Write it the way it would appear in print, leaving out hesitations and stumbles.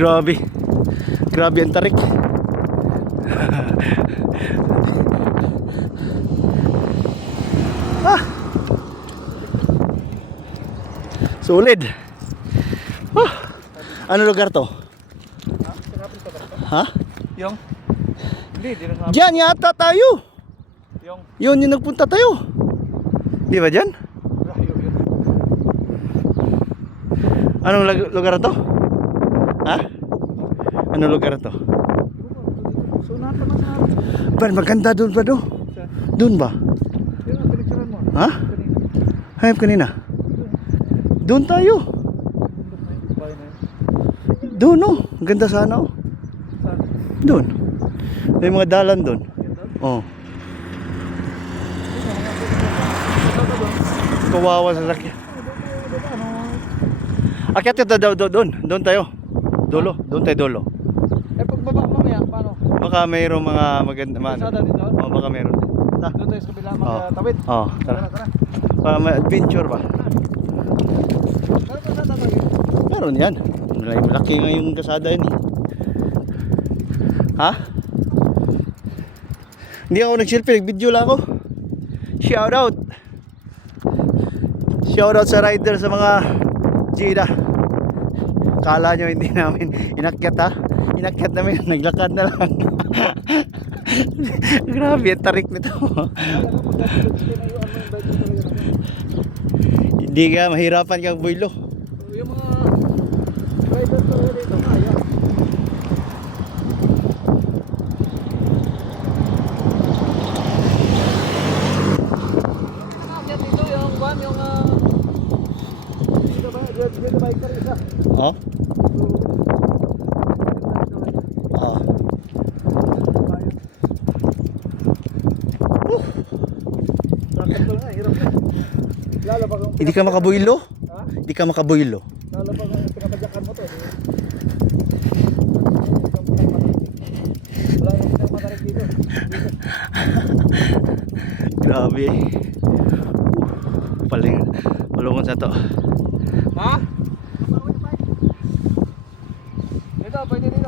Grabe. Grabe ang tarik. Ah. Solid. Ah. Ano lugar to? Ha? Yung? Hindi, di na Diyan yata tayo. Yung? Yun yung nagpunta tayo. Di ba dyan? Yun. Anong lugar to? Ha? Anong lugar to? So, natanong na. Ba, maganda doon ba do? Doon ba? Yun ang pinicturean mo. Ha? Hayop kanina. Doon tayo. Bahay na yun. Doon oh. Ang ganda sana oh. Saan? Doon. May mga dalan doon. Oh. Kawawa sa sakya. Akyat ito daw doon. Doon tayo. Dulo. Doon tayo dulo. Eh, pagbaba mamaya, paano? Baka mayroong mga maganda man. Kalsada dito? Oh, baka mayroon. Doon tayo sa kabila magtawid. Oh, Tara, tara. tara. Para may adventure ba? Pero kalsada tayo. Meron yan. Malaki nga yung kasada yun eh. Ha? Hindi ako nag-selfie, nag-video lang ako. Shout out. Shout out sa rider sa mga Gina. Kala nyo hindi namin inakyat ha. Inakyat namin, naglakad na lang. Grabe, ang tarik nito. Hindi ka, mahirapan kang builo. Yung mga riders talaga dito, kaya. Nakakit dito yung van, yung dito biker isa. Oh? Oh. Hindi ka makabuilo? Ha? Hindi ka makabuilo. Lalabag ang pinapadyakan mo to. Wala nang pinamatarik dito. Grabe. Palungon sa to. Ha? Dito, pwede dito.